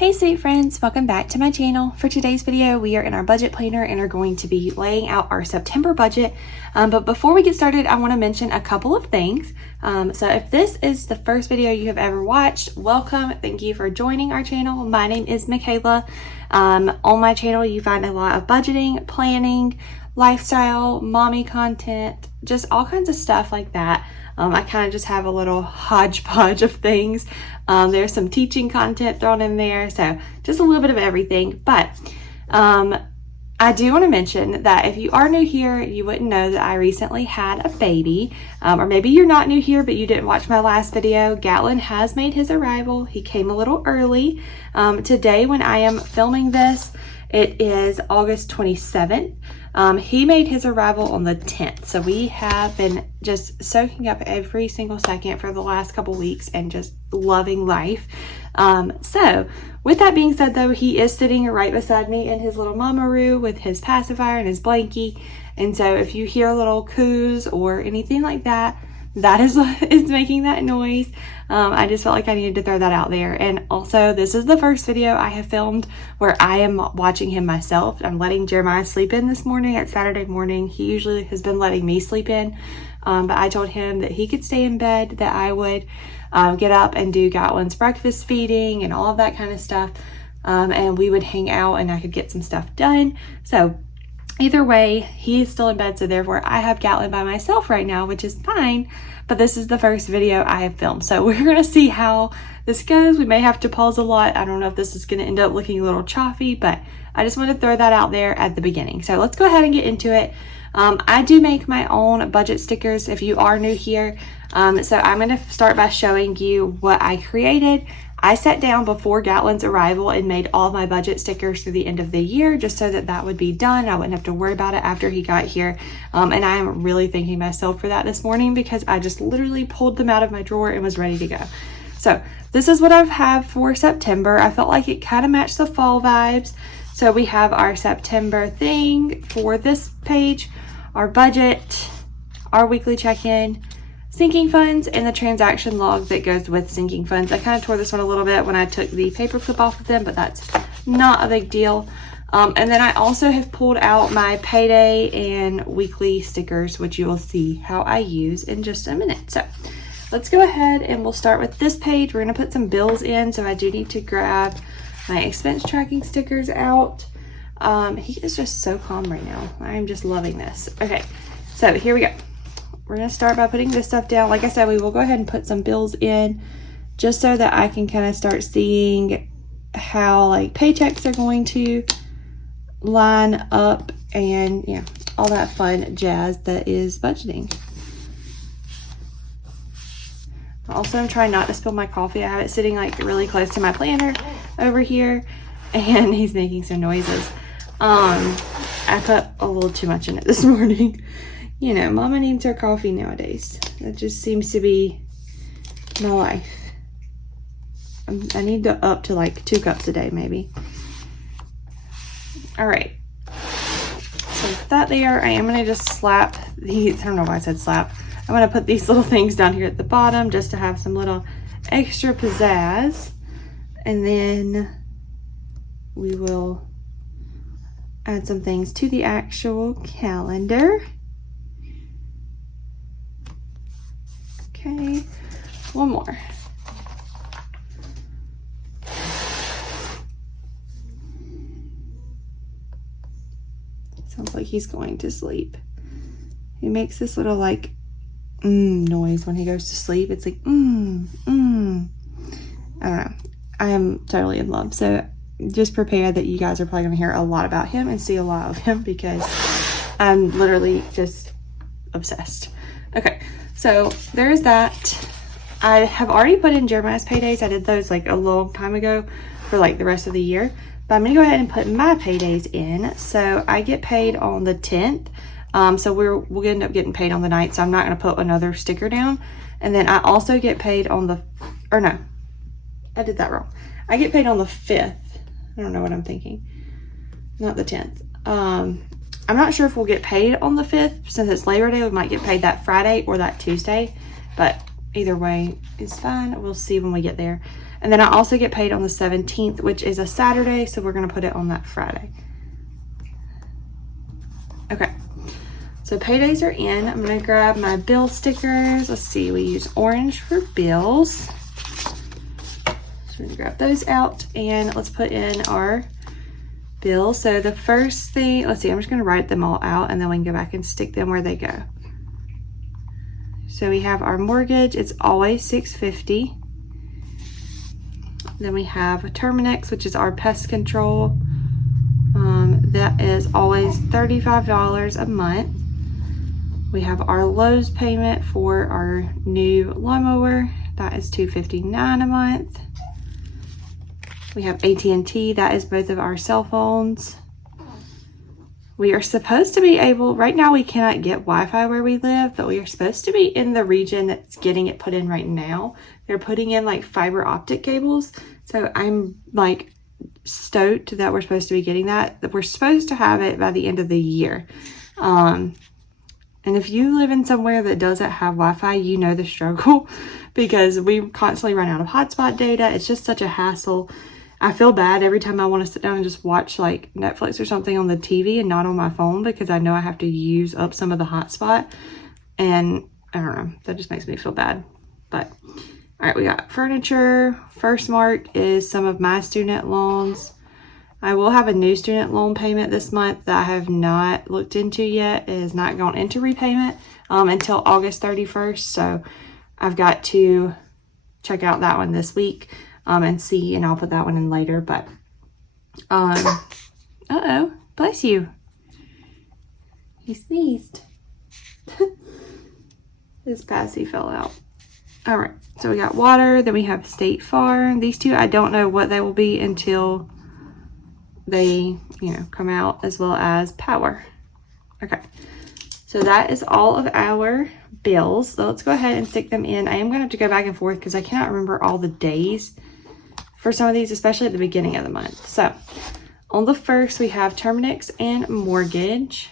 Hey sweet friends, welcome back to my channel. For today's video, we are in our budget planner and are going to be laying out our September budget. But before we get started, I want to mention a couple of things. So if this is the first video you have ever watched, welcome. Thank you for joining our channel. My name is Michaela. On my channel, you find a lot of budgeting, planning, lifestyle, mommy content, just all kinds of stuff like that. I kind of just have a little hodgepodge of things. There's some teaching content thrown in there, so just a little bit of everything. But I do want to mention that if you are new here, you wouldn't know that I recently had a baby. Or maybe you're not new here, but you didn't watch my last video. Gatlin has made his arrival. He came a little early. Today, when I am filming this, it is August 27th. He made his arrival on the 10th. So we have been just soaking up every single second for the last couple weeks and just loving life. So with that being said though, he is sitting right beside me in his little mama-roo with his pacifier and his blankie. And so if you hear little coos or anything like that, that is what is making that noise. I just felt like I needed to throw that out there. And also, this is the first video I have filmed where I am watching him myself. I'm letting Jeremiah sleep in this morning. It's Saturday morning. He usually has been letting me sleep in. But I told him that he could stay in bed, that I would get up and do Gatlin's breakfast feeding and all of that kind of stuff. And we would hang out and I could get some stuff done. So either way, he is still in bed, so therefore I have Gatlin by myself right now, which is fine, but this is the first video I have filmed, so we're going to see how this goes. We may have to pause a lot. I don't know if this is going to end up looking a little choppy, but I just want to throw that out there at the beginning. So let's go ahead and get into it. I do make my own budget stickers if you are new here, so I'm going to start by showing you what I created. I sat down before Gatlin's arrival and made all my budget stickers through the end of the year just so that that would be done. I wouldn't have to worry about it after he got here. And I am really thanking myself for that this morning because I just literally pulled them out of my drawer and was ready to go. So this is what I have for September. I felt like it kind of matched the fall vibes. So we have our September thing for this page, our budget, our weekly check-in, sinking funds, and the transaction log that goes with sinking funds. I kind of tore this one a little bit when I took the paper clip off of them, but that's not a big deal. And then I also have pulled out my payday and weekly stickers, which you will see how I use in just a minute. So let's go ahead and we'll start with this page. We're going to put some bills in, so I do need to grab my expense tracking stickers out. He is just so calm right now. I'm just loving this. Okay, so here we go. We're going to start by putting this stuff down. Like I said, we will go ahead and put some bills in just so that I can kind of start seeing how like paychecks are going to line up and yeah, all that fun jazz that is budgeting. Also, I'm trying not to spill my coffee. I have it sitting like really close to my planner over here and he's making some noises. I put a little too much in it this morning. You know, mama needs her coffee nowadays. That just seems to be my life. I need to up to like 2 cups a day, maybe. All right. So with that there, I am going to just slap these. I don't know why I said slap. I'm going to put these little things down here at the bottom just to have some little extra pizzazz. And then we will add some things to the actual calendar. Okay, one more. Sounds like he's going to sleep. He makes this little like noise when he goes to sleep. It's like I don't know. I am totally in love. So just prepare that you guys are probably going to hear a lot about him and see a lot of him because I'm literally just obsessed. Okay. So there's that. I have already put in Jeremiah's paydays. I did those like a long time ago for like the rest of the year. But I'm going to go ahead and put my paydays in. So I get paid on the 10th. So we'll end up getting paid on the 9th. So I'm not going to put another sticker down. And then I also get paid on the, or no, I did that wrong. I get paid on the 5th. I don't know what I'm thinking. Not the 10th. I'm not sure if we'll get paid on the 5th. Since it's Labor Day, we might get paid that Friday or that Tuesday. But either way, it's fine. We'll see when we get there. And then I also get paid on the 17th, which is a Saturday, so we're gonna put it on that Friday. Okay, so paydays are in. I'm gonna grab my bill stickers. Let's see, we use orange for bills. So we're gonna grab those out and let's put in our bills. So the first thing, let's see, I'm just gonna write them all out and then we can go back and stick them where they go. So we have our mortgage, it's always $650. Then we have Terminix, which is our pest control. That is always $35 a month. We have our Lowe's payment for our new lawnmower. That is $259 a month. We have AT&T, that is both of our cell phones. We are supposed to be able, right now we cannot get Wi-Fi where we live, but we are supposed to be in the region that's getting it put in right now. They're putting in like fiber optic cables. So I'm like stoked that we're supposed to be getting that we're supposed to have it by the end of the year. And if you live in somewhere that doesn't have Wi-Fi, you know the struggle because we constantly run out of hotspot data. It's just such a hassle. I feel bad every time I want to sit down and just watch like Netflix or something on the TV and not on my phone because I know I have to use up some of the hotspot. And I don't know, that just makes me feel bad. But all right, we got furniture. First mark is some of my student loans. I will have a new student loan payment this month that I have not looked into yet. It has not gone into repayment until August 31st. So I've got to check out that one this week and see, and I'll put that one in later. But, uh-oh, bless you. He sneezed. His passy fell out. All right, so we got water, then we have State Farm. These two, I don't know what they will be until they, come out, as well as power. Okay, so that is all of our bills. So let's go ahead and stick them in. I am gonna have to go back and forth because I cannot remember all the days for some of these, especially at the beginning of the month. So on the first, we have Terminix and mortgage.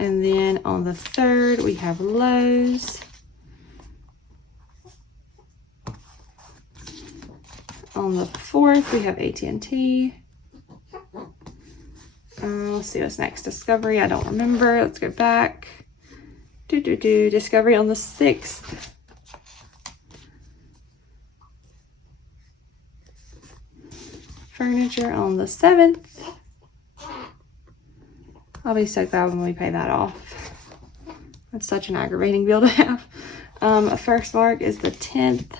And then on the third, we have Lowe's. On the fourth, we have AT&T. Let's see what's next. Discovery, I don't remember. Let's go back. Discovery on the 6th. Furniture on the 7th. I'll be so glad when we pay that off. That's such an aggravating bill to have. First mark is the 10th.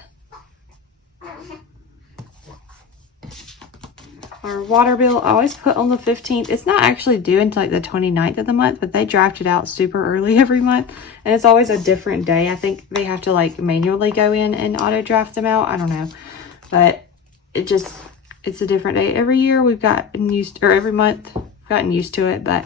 Our water bill, I always put on the 15th. It's not actually due until like the 29th of the month, but they draft it out super early every month. And it's always a different day. I think they have to like manually go in and auto draft them out. I don't know. But it's a different day. Every year we've gotten used, or every month we've gotten used to it, but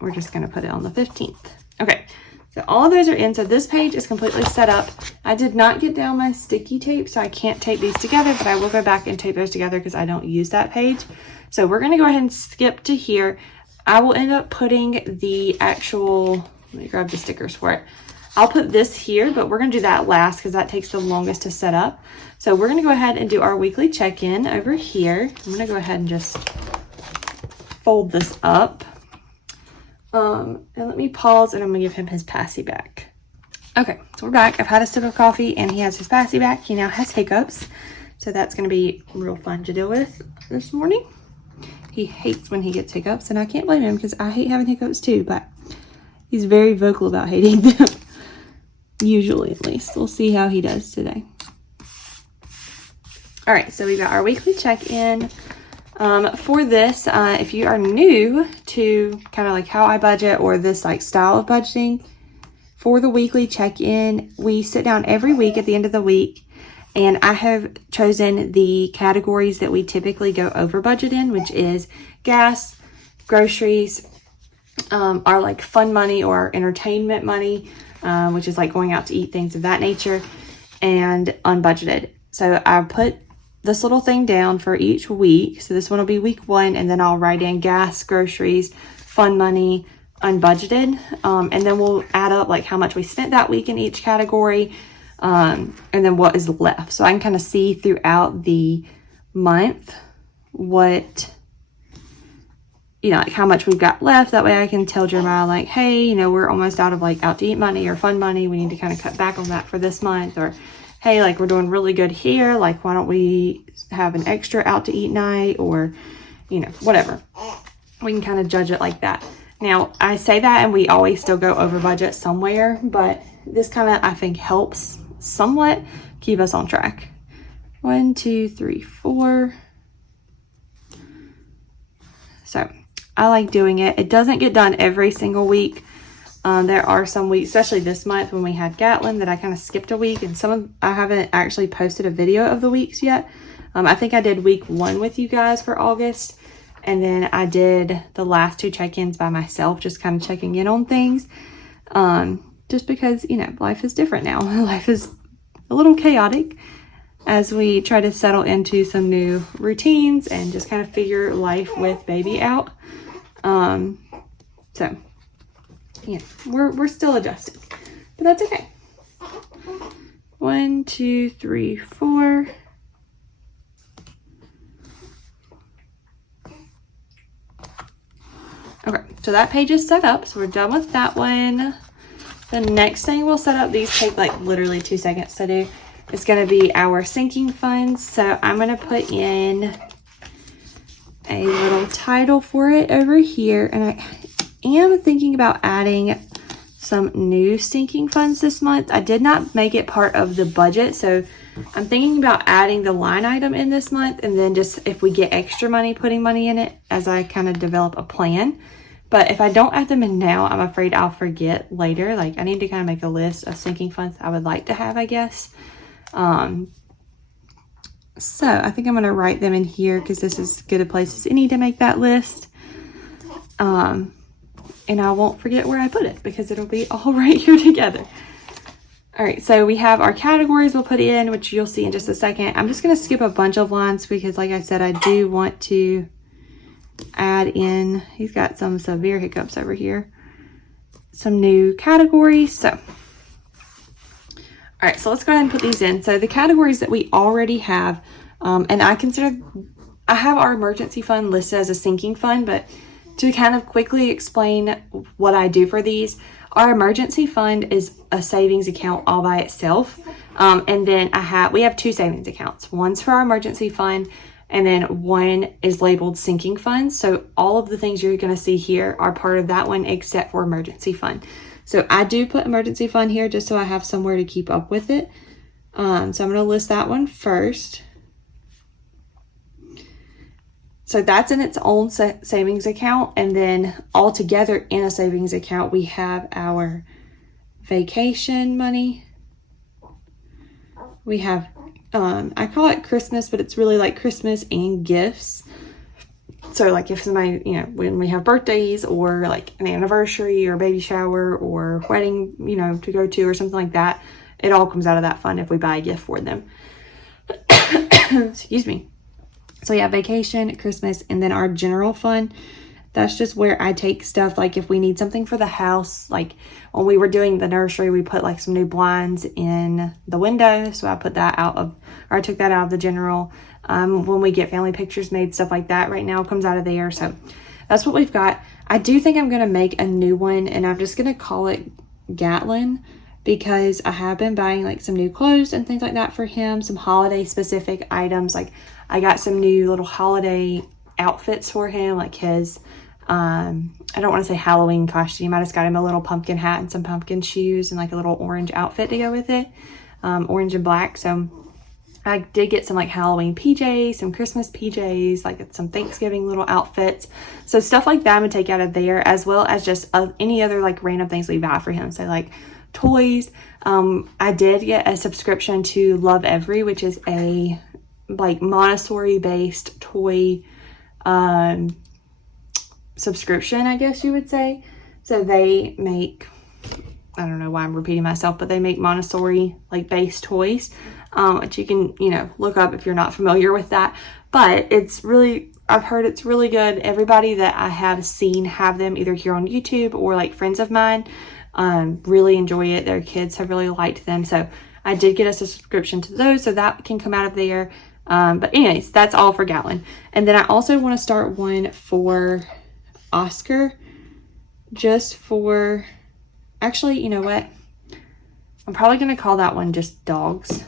we're just going to put it on the 15th. Okay, so all of those are in. So this page is completely set up. I did not get down my sticky tape, so I can't tape these together, but I will go back and tape those together because I don't use that page. So we're going to go ahead and skip to here. I will end up putting the actual, let me grab the stickers for it. I'll put this here, but we're going to do that last because that takes the longest to set up. So we're going to go ahead and do our weekly check-in over here. I'm going to go ahead and just fold this up. And let me pause and I'm gonna give him his passy back. Okay, so we're back. I've had a sip of coffee and he has his passy back. He now has hiccups. So that's gonna be real fun to deal with this morning. He hates when he gets hiccups and I can't blame him because I hate having hiccups too, but he's very vocal about hating them. Usually at least. We'll see how he does today. All right, so we got our weekly check-in. For this, if you are new to kind of like how I budget or this like style of budgeting, for the weekly check-in, we sit down every week at the end of the week, and I have chosen the categories that we typically go over budget in, which is gas, groceries, our like fun money or entertainment money, which is like going out to eat, things of that nature, and unbudgeted. So I put this little thing down for each week. So this one will be week 1, and then I'll write in gas, groceries, fun money, unbudgeted, and then we'll add up like how much we spent that week in each category, and then what is left. So I can kind of see throughout the month what, you know, like how much we've got left. That way I can tell Jeremiah, like, hey, you know, we're almost out of like out to eat money or fun money. We need to kind of cut back on that for this month. Or, hey, like, we're doing really good here. Like, why don't we have an extra out to eat night, or, you know, whatever. We can kind of judge it like that. Now, I say that and we always still go over budget somewhere, but this kind of, I think, helps somewhat keep us on track. 1, 2, 3, 4. So I like doing it. It doesn't get done every single week. There are some weeks, especially this month when we had Gatlin, that I kind of skipped a week, and I haven't actually posted a video of the weeks yet. I think I did week 1 with you guys for August, and then I did the last 2 check-ins by myself, just kind of checking in on things. Just because, you know, life is different now. Life is a little chaotic as we try to settle into some new routines and just kind of figure life with baby out. So yeah, we're still adjusting, but that's okay. 1, 2, 3, 4. Okay, so that page is set up, so we're done with that one. The next thing we'll set up, these take like literally 2 seconds to do, is going to be our sinking funds. So I'm going to put in a little title for it over here, and I am thinking about adding some new sinking funds this month. I did not make it part of the budget, so I'm thinking about adding the line item in this month, and then just if we get extra money, putting money in it as I kind of develop a plan. But if I don't add them in now, I'm afraid I'll forget later. Like, I need to kind of make a list of sinking funds I would like to have, I guess. So I think I'm going to write them in here because this is as good a place as any to make that list. And I won't forget where I put it because it'll be all right here together. All right, so we have our categories we'll put in, which you'll see in just a second. I'm just going to skip a bunch of lines because, like I said, I do want to add in, he's got some severe hiccups over here, some new categories. So, all right, so let's go ahead and put these in. So the categories that we already have, and I have our emergency fund listed as a sinking fund, but to kind of quickly explain what I do for these, our emergency fund is a savings account all by itself. And then we have 2 savings accounts. One's for our emergency fund, and then one is labeled sinking funds. So all of the things you're going to see here are part of that one except for emergency fund. So I do put emergency fund here just so I have somewhere to keep up with it. So I'm going to list that one first. So that's in its own savings account. And then all together in a savings account, we have our vacation money. We have, I call it Christmas, but it's really like Christmas and gifts. So like if somebody, you know, when we have birthdays or like an anniversary or baby shower or wedding, you know, to go to or something like that, it all comes out of that fund if we buy a gift for them. Excuse me. So yeah, vacation, Christmas, and then our general fund. That's just where I take stuff like if we need something for the house, like when we were doing the nursery, we put like some new blinds in the window. So I took that out of the general. When we get family pictures made, stuff like that right now comes out of there. So that's what we've got. I do think I'm going to make a new one, and I'm just going to call it Gatlin because I have been buying like some new clothes and things like that for him, some holiday specific items. Like I got some new little holiday outfits for him, like his, I don't want to say Halloween costume. I just got him a little pumpkin hat and some pumpkin shoes and like a little orange outfit to go with it, orange and black. So I did get some like Halloween PJs, some Christmas PJs, like some Thanksgiving little outfits. So stuff like that I'm gonna take out of there, as well as just any other like random things we buy for him. So like toys. I did get a subscription to Love Every, which is a like Montessori based toy subscription, I guess you would say. So they make, I don't know why I'm repeating myself, but they make Montessori like based toys, which you can, you know, look up if you're not familiar with that. But it's really I've heard it's really good. Everybody that I have seen have them either here on YouTube or like friends of mine really enjoy it. Their kids have really liked them. So I did get us a subscription to those, so that can come out of there. But anyways, that's all for Gatlin. And then I also want to start one for Oscar, just for, actually, you know what? I'm probably going to call that one just dogs.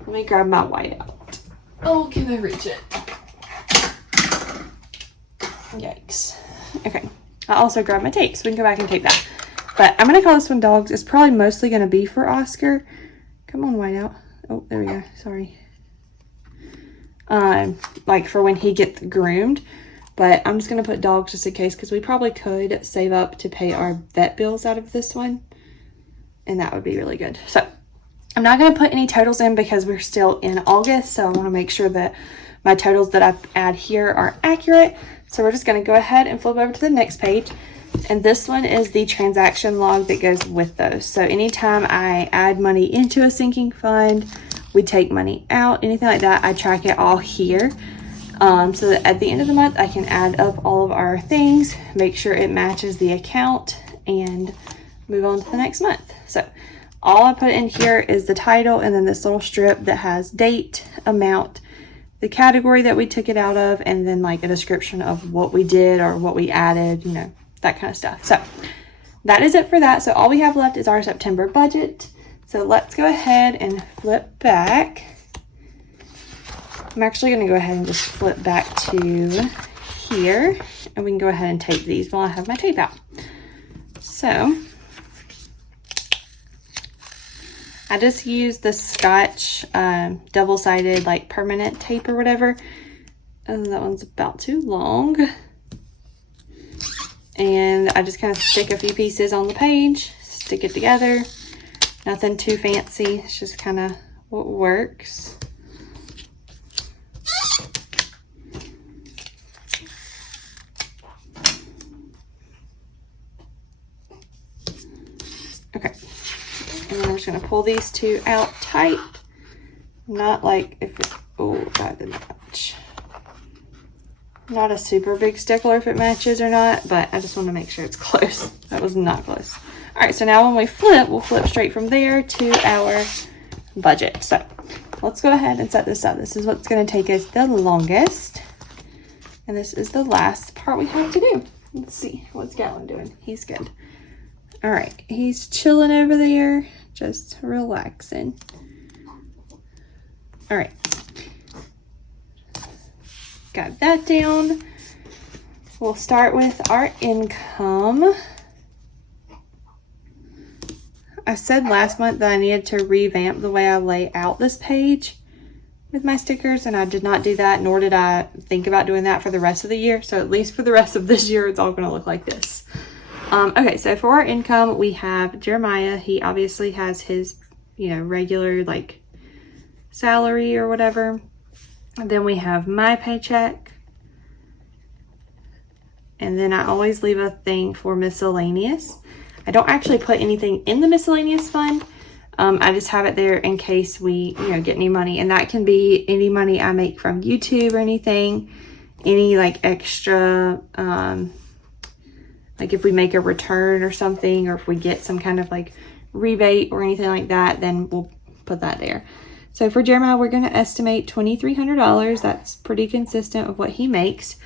Let me grab my whiteout. Oh, can I reach it? Yikes. Okay. I also grabbed my tape, so we can go back and tape that. But I'm going to call this one dogs. It's probably mostly going to be for Oscar. Come on, whiteout. Oh, there we go. Sorry. Like for when he gets groomed. But I'm just going to put dogs just in case, because we probably could save up to pay our vet bills out of this one. And that would be really good. So I'm not going to put any totals in because we're still in August. So I want to make sure that my totals that I add here are accurate. So we're just going to go ahead and flip over to the next page. And this one is the transaction log that goes with those. So anytime I add money into a sinking fund, we take money out, anything like that, I track it all here. So that at the end of the month, I can add up all of our things, make sure it matches the account, and move on to the next month. So all I put in here is the title and then this little strip that has date, amount, the category that we took it out of, and then like a description of what we did or what we added, you know, that kind of stuff. So that is it for that. So all we have left is our September budget. So let's go ahead and flip back. I'm actually going to go ahead and just flip back to here, and we can go ahead and tape these while I have my tape out. So I just used the Scotch double-sided like permanent tape or whatever. And that one's about too long. And I just kind of stick a few pieces on the page, stick it together. Nothing too fancy, it's just kind of what works. Okay, and then I'm just going to pull these two out tight. Not like if it, oh, that didn't match. Not a super big stickler if it matches or not, but I just want to make sure it's close. That was not close. All right, so now when we flip, we'll flip straight from there to our budget. So let's go ahead and set this up. This is what's going to take us the longest. And this is the last part we have to do. Let's see, what's Gatlin doing? He's good. All right, he's chilling over there, just relaxing. All right. Got that down. We'll start with our income. I said last month that I needed to revamp the way I lay out this page with my stickers, and I did not do that, nor did I think about doing that for the rest of the year. So at least for the rest of this year, it's all going to look like this. Okay, so for our income, we have Jeremiah. He obviously has his, you know, regular like salary or whatever. And then we have my paycheck. And then I always leave a thing for miscellaneous. I don't actually put anything in the miscellaneous fund. I just have it there in case we, you know, get any money. And that can be any money I make from YouTube or anything. Any like extra, like if we make a return or something, or if we get some kind of like rebate or anything like that, then we'll put that there. So for Jeremiah, we're going to estimate $2,300. That's pretty consistent with what he makes.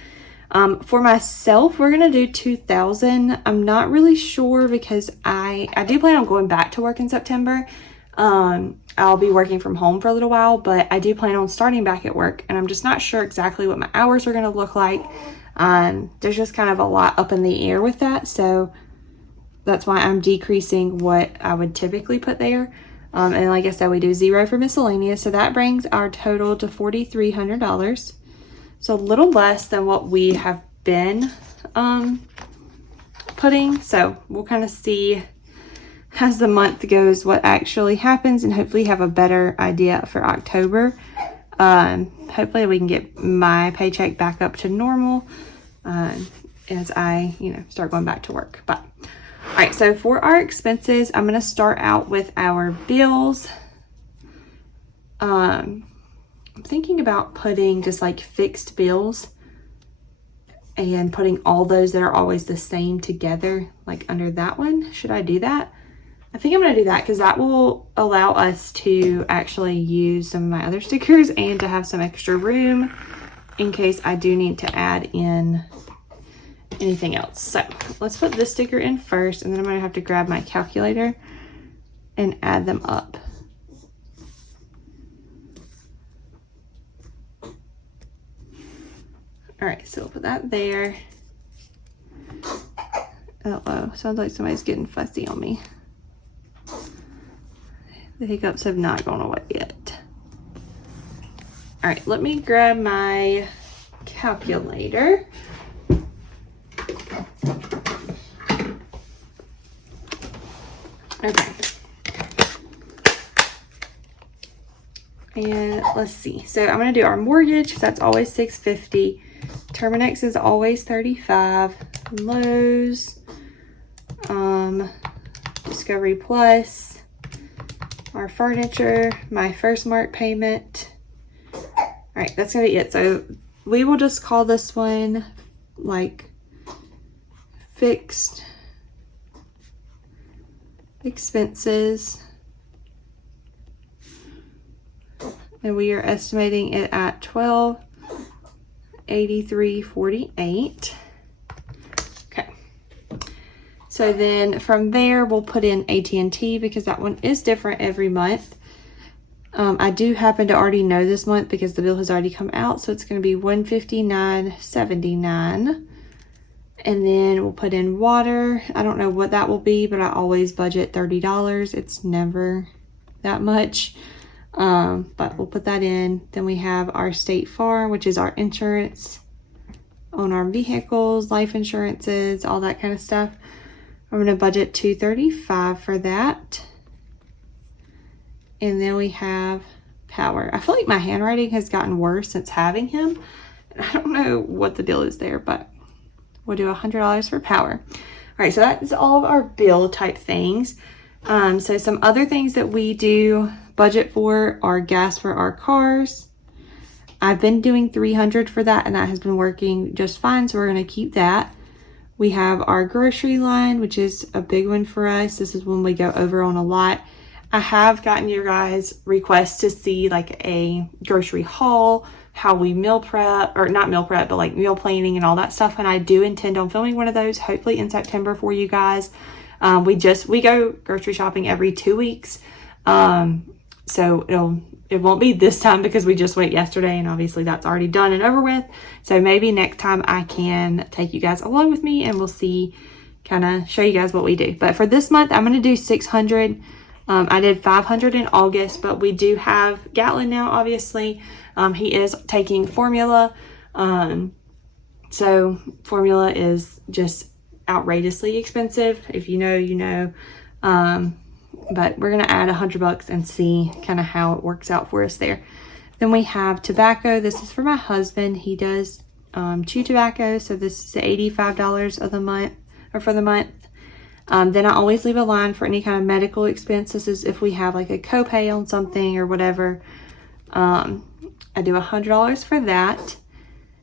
For myself, we're going to do $2,000. I'm not really sure because I do plan on going back to work in September. I'll be working from home for a little while, but I do plan on starting back at work, and I'm just not sure exactly what my hours are going to look like. There's just kind of a lot up in the air with that, so that's why I'm decreasing what I would typically put there. And like I said, we do $0 for miscellaneous, so that brings our total to $4,300. So a little less than what we have been putting. So we'll kind of see as the month goes what actually happens, and hopefully have a better idea for October. Hopefully we can get my paycheck back up to normal as I, you know, start going back to work. But all right, so for our expenses, I'm going to start out with our bills. I'm thinking about putting just like fixed bills and putting all those that are always the same together, like under that one. Should I do that? I think I'm gonna do that because that will allow us to actually use some of my other stickers and to have some extra room in case I do need to add in anything else. So let's put this sticker in first, and then I'm gonna have to grab my calculator and add them up. All right, so we'll put that there. Uh-oh, sounds like somebody's getting fussy on me. The hiccups have not gone away yet. All right, let me grab my calculator. Okay. And let's see. So I'm going to do our mortgage because that's always $650. Terminex is always $35. Lowe's, Discovery Plus, our furniture, my first Mark payment. All right, that's going to be it. So we will just call this one like fixed expenses. And we are estimating it at $1283.48. Okay. So then from there we'll put in AT&T because that one is different every month. I do happen to already know this month because the bill has already come out, so it's going to be $159.79. And then we'll put in water. I don't know what that will be, but I always budget $30. It's never that much. But we'll put that in. Then we have our State Farm, which is our insurance on our vehicles, life insurances, all that kind of stuff. I'm going to budget $235 for that. And then we have power. I feel like my handwriting has gotten worse since having him. I don't know what the deal is there, but we'll do $100 for power. All right, so that is all of our bill type things. So some other things that we do budget for are gas for our cars. I've been doing $300 for that, and that has been working just fine, so we're going to keep that. We have our grocery line, which is a big one for us. This is when we go over on a lot. I have gotten your guys' requests to see like a grocery haul, how we meal prep, or not meal prep, but like meal planning and all that stuff. And I do intend on filming one of those, hopefully in September for you guys. We go grocery shopping every 2 weeks. So it won't be this time because we just went yesterday, and obviously that's already done and over with. So maybe next time I can take you guys along with me and we'll see, kind of show you guys what we do. But for this month, I'm going to do $600. I did $500 in August, but we do have Gatlin now, obviously. He is taking formula. So formula is just outrageously expensive. If you know, you know. But we're going to add $100 and see kind of how it works out for us there. Then we have tobacco. This is for my husband. He does chew tobacco. So this is $85 of the month, or for the month. Then I always leave a line for any kind of medical expense. This is if we have like a copay on something or whatever. I do $100 for that.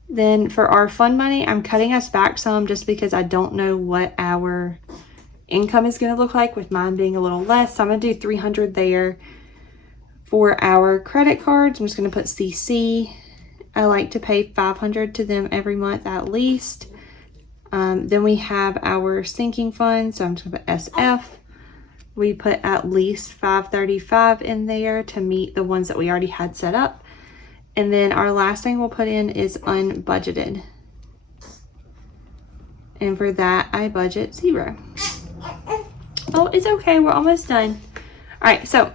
Then for our fund money, I'm cutting us back some just because I don't know what our income is going to look like, with mine being a little less. So I'm going to do $300 there. For our credit cards, I'm just going to put CC. I like to pay $500 to them every month at least. Then we have our sinking fund, so I'm just going to put SF. We put at least $535 in there to meet the ones that we already had set up. And then our last thing we'll put in is unbudgeted. And for that, I budget $0. Oh, it's okay. We're almost done. All right, so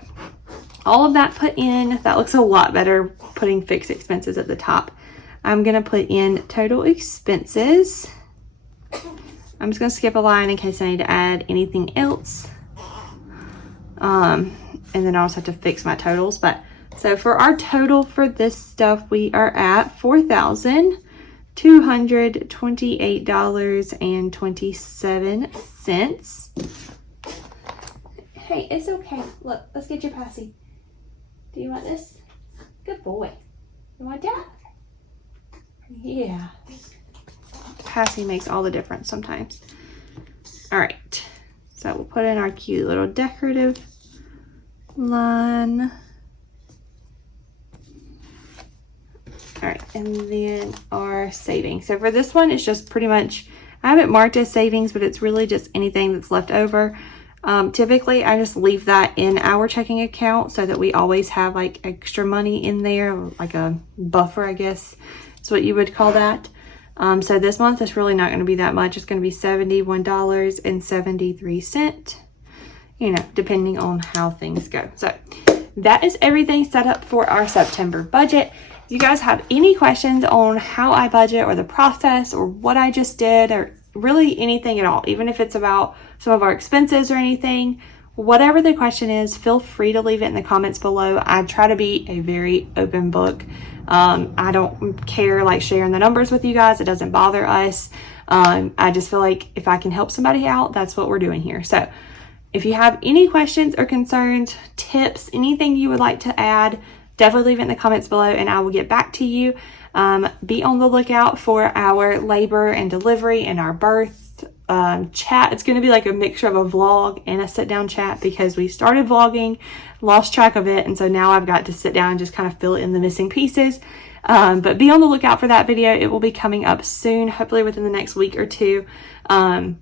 all of that put in. That looks a lot better putting fixed expenses at the top. I'm going to put in total expenses. I'm just going to skip a line in case I need to add anything else. And then I'll just have to fix my totals. But so for our total for this stuff, we are at $4,228.27. Hey, it's okay. Look, let's get your passy. Do you want this? Good boy. You want that? Yeah. passing makes all the difference sometimes. All right, so we'll put in our cute little decorative line. All right, and then our savings. So for this one, it's just pretty much, I have it marked as savings, but it's really just anything that's left over. Typically, I just leave that in our checking account so that we always have like extra money in there, like a buffer, I guess is what you would call that. So this month, it's really not going to be that much. It's going to be $71.73, you know, depending on how things go. So that is everything set up for our September budget. If you guys have any questions on how I budget or the process or what I just did or really anything at all, even if it's about some of our expenses or anything, whatever the question is, feel free to leave it in the comments below. I try to be a very open book. I don't care like sharing the numbers with you guys. It doesn't bother us. I just feel like if I can help somebody out, that's what we're doing here. So if you have any questions or concerns, tips, anything you would like to add, definitely leave it in the comments below and I will get back to you. Be on the lookout for our labor and delivery and our birth chat. It's going to be like a mixture of a vlog and a sit down chat because we started vlogging, lost track of it, and so now I've got to sit down and just kind of fill in the missing pieces. But be on the lookout for that video. It will be coming up soon, hopefully within the next week or two. But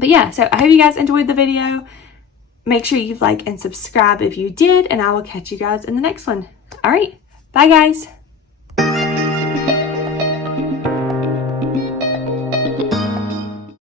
yeah, so I hope you guys enjoyed the video. Make sure you like and subscribe if you did, and I will catch you guys in the next one. All right, bye guys.